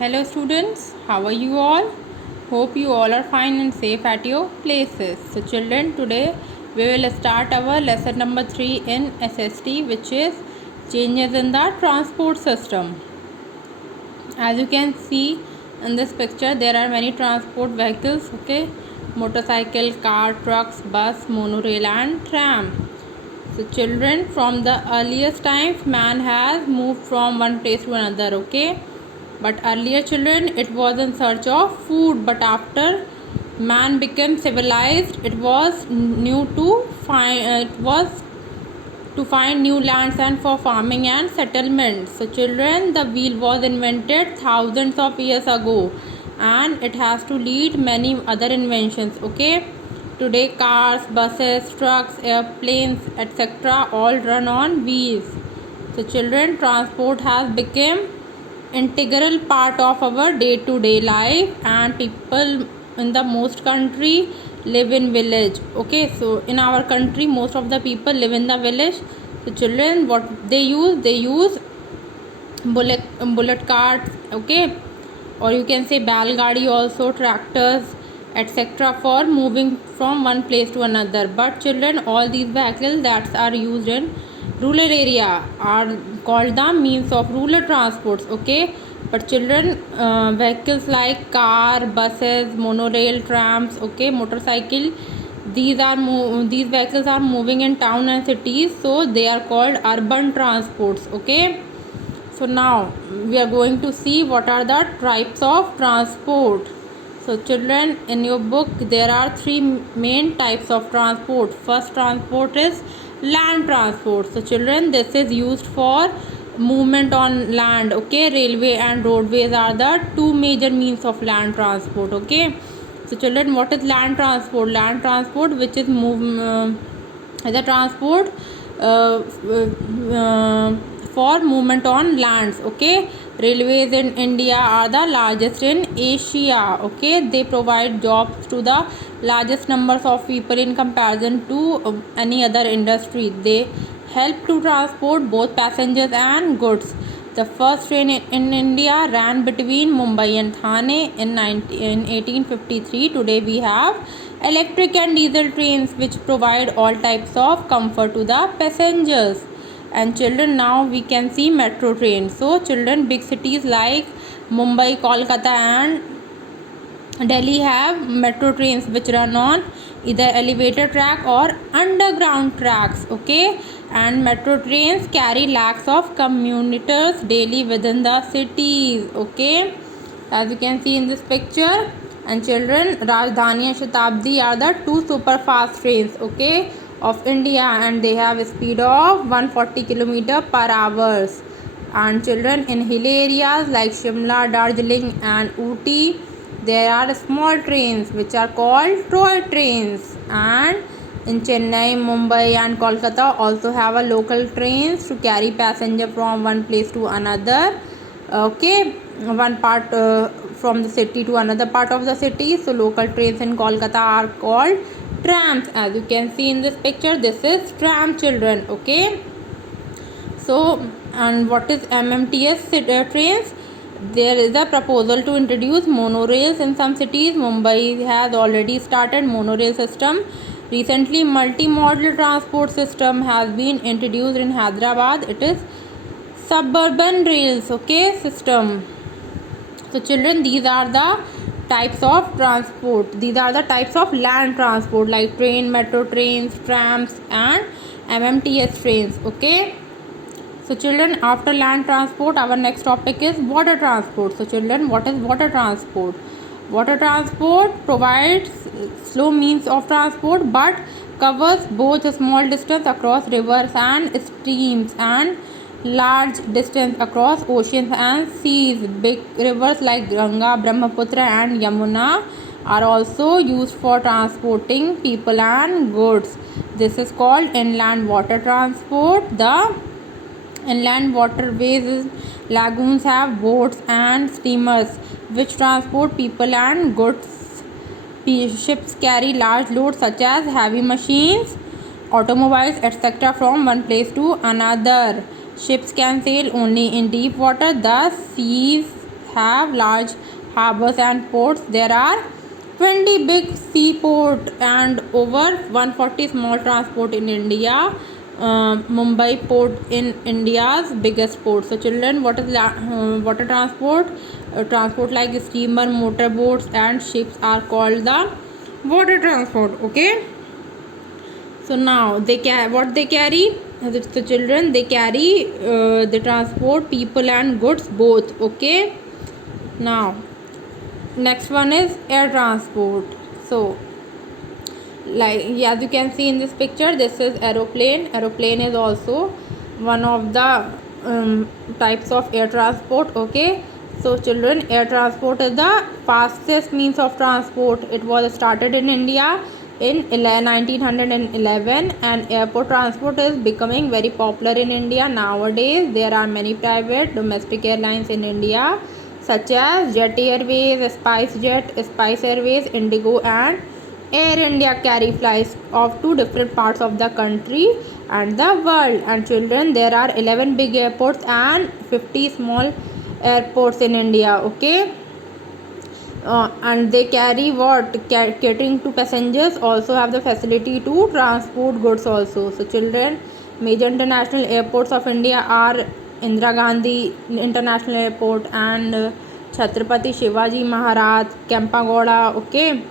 Hello students, how are you all? Hope you all are fine and safe at your places. So children, today we will start our lesson number 3 in SST, which is changes in the transport system. As you can see in this picture, there are many transport vehicles, okay? Motorcycle, car, trucks, bus, monorail and tram. So children, from the earliest times man has moved from one place to another, okay? But earlier children, it was in search of food, but after man became civilized, it was to find new lands and for farming and settlements. So children, the wheel was invented thousands of years ago and it has to lead many other inventions, okay? Today cars, buses, trucks, airplanes, etc. all run on wheels. So children, transport has become integral part of our day-to-day life, and people in the most country live in village, okay? So in our country most of the people live in the village. So children, what they use bullet carts, okay, or you can say balgadi also, tractors, etc. for moving from one place to another. But children, all these vehicles that are used in rural area are called the means of rural transports, okay? But children, vehicles like car, buses, monorail, trams, okay, motorcycle, these vehicles are moving in town and cities, so they are called urban transports, okay? So now we are going to see what are the types of transport. So children, in your book there are three main types of transport. First transport is land transport. So children, this is used for movement on land, okay? Railway and roadways are the two major means of land transport, okay? So children, what is land transport? Land transport, which is the transport uh, uh, for movement on lands, okay? Railways in India are the largest in Asia, okay? They provide jobs to the largest numbers of people in comparison to any other industry. They help to transport both passengers and goods. The first train in India ran between Mumbai and Thane in 1853. Today we have electric and diesel trains which provide all types of comfort to the passengers. And children, now we can see metro trains. So children, big cities like Mumbai, Kolkata and Delhi have metro trains which run on either elevator track or underground tracks, okay? And metro trains carry lakhs of commuters daily within the cities, okay? As you can see in this picture. And children, Rajdhani and Shatabdi are the two super fast trains, okay, of India, and they have a speed of 140 km per hour. And children, in hill areas like Shimla, Darjeeling and Ooty, there are small trains which are called toy trains. And in Chennai, Mumbai and Kolkata also have a local trains to carry passenger from one place to another, okay, one part from the city to another part of the city. So local trains in Kolkata are called trams. As you can see in this picture, this is tram, children, okay? So, and what is MMTS trains? There is a proposal to introduce monorails in some cities. Mumbai has already started monorail system. Recently, multimodal transport system has been introduced in Hyderabad. It is suburban rails, okay, system. So children, these are the types of transport. These are the types of land transport like train, metro trains, trams and MMTS trains, okay? So children, after land transport, our next topic is water transport. So children, what is water transport? Water transport provides slow means of transport but covers both a small distance across rivers and streams and large distance across oceans and seas. Big rivers like Ganga, Brahmaputra and Yamuna are also used for transporting people and goods. This is called inland water transport. The inland waterways, lagoons have boats and steamers which transport people and goods. Ships carry large loads such as heavy machines, automobiles, etc. from one place to another. Ships can sail only in deep water. The seas have large harbors and ports. There are 20 big seaport and over 140 small transport in India. Mumbai port in India's biggest port. So children, what is water transport? Transport like steamer, motorboats and ships are called the water transport. Okay. So now what they carry? So children, they carry they transport people and goods both. Okay. Now next one is air transport. So like, yeah, as you can see in this picture, this is aeroplane is also one of the types of air transport. Okay. So children, air transport is the fastest means of transport. It was started in India in 1911, and airport transport is becoming very popular in India nowadays. There are many private domestic airlines in India such as Jet Airways, Spice Airways, Indigo and Air India carry flights of to different parts of the country and the world. And children, there are 11 big airports and 50 small airports in India. Okay. And they carry what catering to passengers, also have the facility to transport goods also. So children, major international airports of India are Indira Gandhi International Airport and Chhatrapati Shivaji Maharaj Kempegowda. Okay.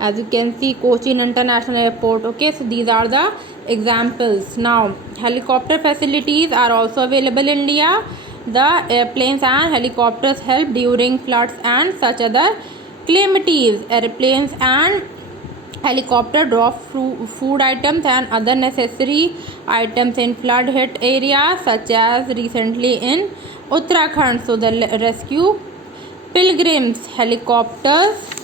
As you can see, Cochin International Airport. Okay, so these are the examples. Now helicopter facilities are also available in India. The airplanes and helicopters help during floods and such other calamities. Airplanes and helicopter drop food items and other necessary items in flood hit areas such as recently in Uttarakhand. So the rescue pilgrims. Helicopters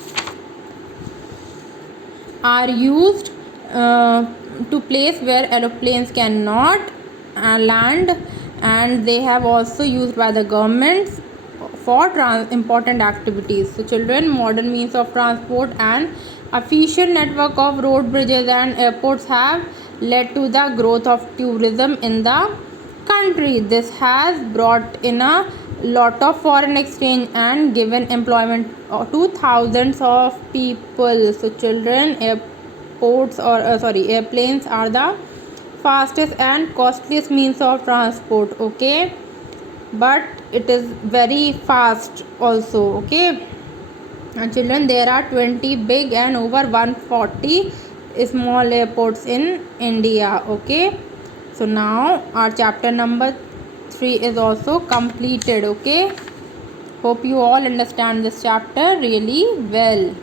are used to place where aeroplanes cannot land, and they have also used by the governments for important activities. So children, modern means of transport and efficient network of road, bridges and airports have led to the growth of tourism in the country. This has brought in a lot of foreign exchange and given employment to thousands of people. So children, airplanes are the fastest and costliest means of transport. Okay, but it is very fast also. Okay. And children, there are 20 big and over 140 small airports in India. Okay. So now our chapter number 3 is also completed. Okay. Hope you all understand this chapter really well.